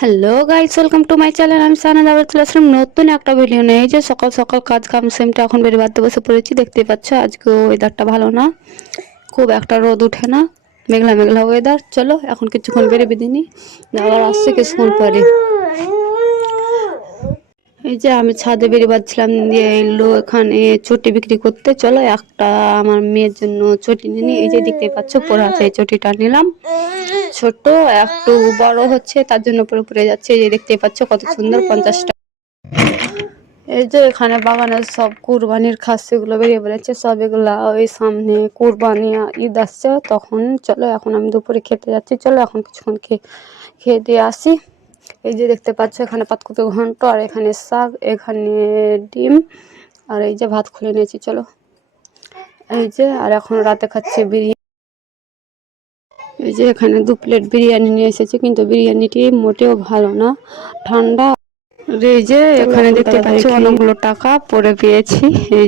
Hello guys, welcome to my channel. আমি সানাদ আবার চলে আসলাম নতুন একটা ভিডিও নিয়ে। এই যে সকাল সকাল কাজ কাম সেমটা এখন বেরিয়ে বাড়তে বসে পড়েছি। দেখতেই পাচ্ছ আজকে ওয়েদারটা ভালো না, খুব একটা রোদ উঠে না, মেঘলা মেঘলা ওয়েদার। চলো এখন কিছুক্ষণ বেরিয়ে দিনই, আবার আসছে কিছুক্ষণ পরে। এই যে আমি ছাদে বেরিয়ে বাড়ছিলাম, দিয়ে এলো এখানে চটি বিক্রি করতে। চলো একটা আমার মেয়ের জন্য চটি নিয়ে নিই। এই যে দেখতে পাচ্ছ পরে আছে, এই চটিটা নিলাম। ছোট একটু বড় হচ্ছে, তার জন্য পরে পরে যাচ্ছে। এই যে দেখতে পাচ্ছ কত সুন্দর, 50 টাকা। এই যে এখানে বাগানের সব কুরবানির খাসিগুলো বেরিয়ে বেড়েছে সব, এগুলা ওই সামনে কুরবানি ঈদ আসছে তখন। চলো এখন আমি দুপুরে খেতে যাচ্ছি, চলো এখন কিছুক্ষণ খেয়ে দিয়ে আসি। এই যে দেখতে পাচ্ছ এখানে পাতকপি ঘন্ট, আর এখানে শাক, এখানে ডিম, আর এই যে ভাত খুলে নিয়েছি। চলো এই যে, আর এখন রাতে খাচ্ছি বিরিয়ানি। এই যে এখানে 2 প্লেট বিরিয়ানি নিয়ে এসেছি, কিন্তু বিরিয়ানিটি মোটেও ভালো না, ঠান্ডা। এই যে এখানে দেখতে পাচ্ছি অনেকগুলো টাকা পরে পেয়েছি। এই